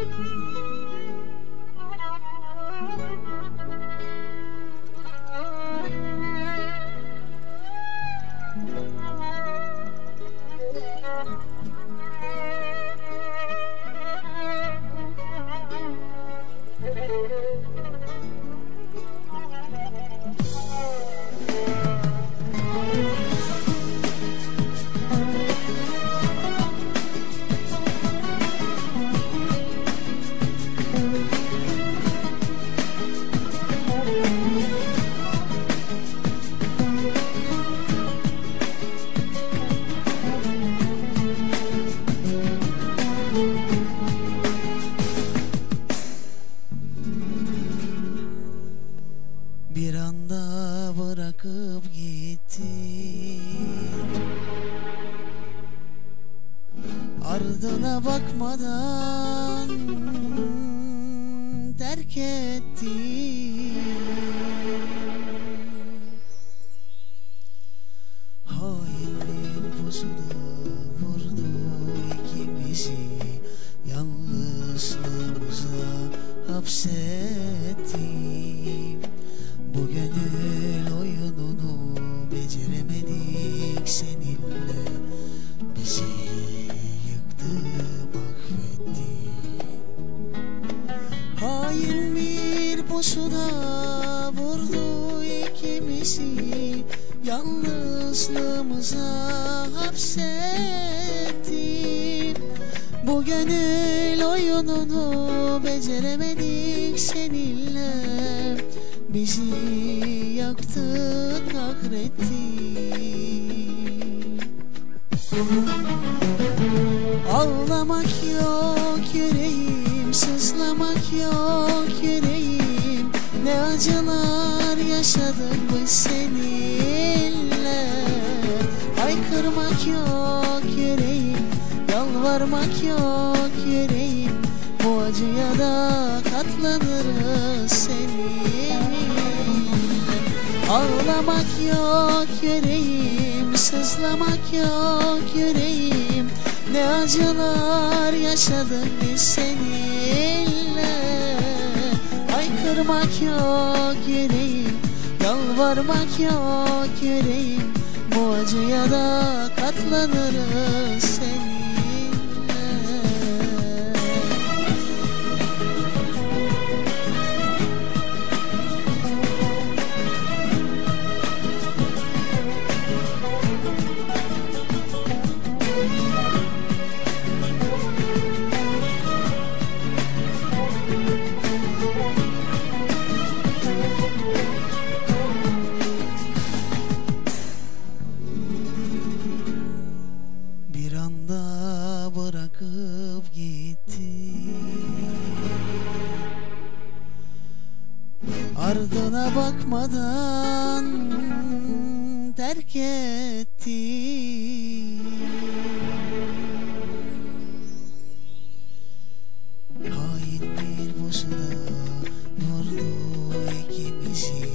Mm-hmm. Ardına bakmadan terk etti Hainliğin pusula vurdu ikimizi. Yalnızlığımıza hapsetti Bu gönül pusula vurdu ikimizi. Yalnızlığımıza hapsetti. Bu gönül oyununu beceremedik seninle. Bizi yaktı kahretti Ağlamak yok yüreğim Sızlamak yok yüreğim Ne acılar yaşadık biz seninle. Haykırmak yok yüreğim Yalvarmak yok yüreğim. Bu acıya da katlanırız seninle. Ağlamak yok yüreğim Sızlamak yok yüreğim. Ne acılar yaşadık biz seninle Haykırmak yok yüreğim Yalvarmak yok yüreğim. Bu acıya da katlanırız seninle Ardına bakmadan terk etti. Hain bir pusula vurdu ikimizi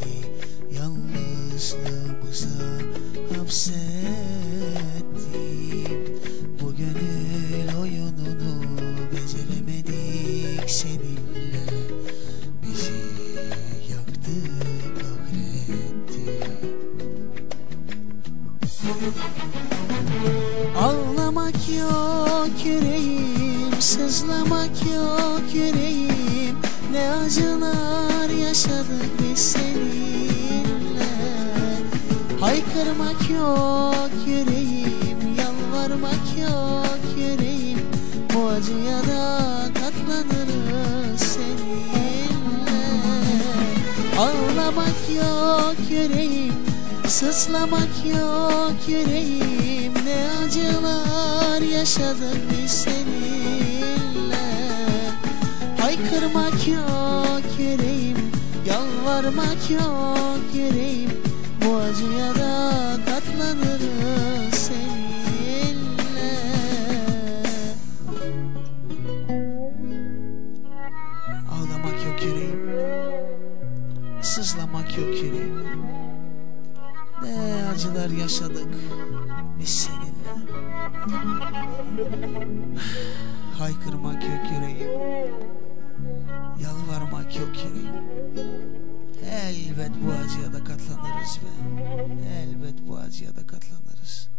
Yalnızlığımıza hapsetti Ağlamak yok yüreğim Sızlamak yok yüreğim. Ne acılar yaşadık biz seninle? Haykırmak yok yüreğim Yalvarmak yok yüreğim. Bu acıya da katlanırız seninle. Ağlamak yok yüreğim Sızlamak yok yüreğim. Ne acılar yaşadık biz seninle. Haykırmak yok yüreğim Yalvarmak yok yüreğim. Bu acıya da katlanırız seninle. Ağlamak yok yüreğim Sızlamak yok yüreğim. Ne acılar yaşadık biz seninle Haykırmak yok yüreğim. Yalvarmak yok yüreğim. Elbet bu acıya da katlanırız be. Elbet bu acıya da katlanırız.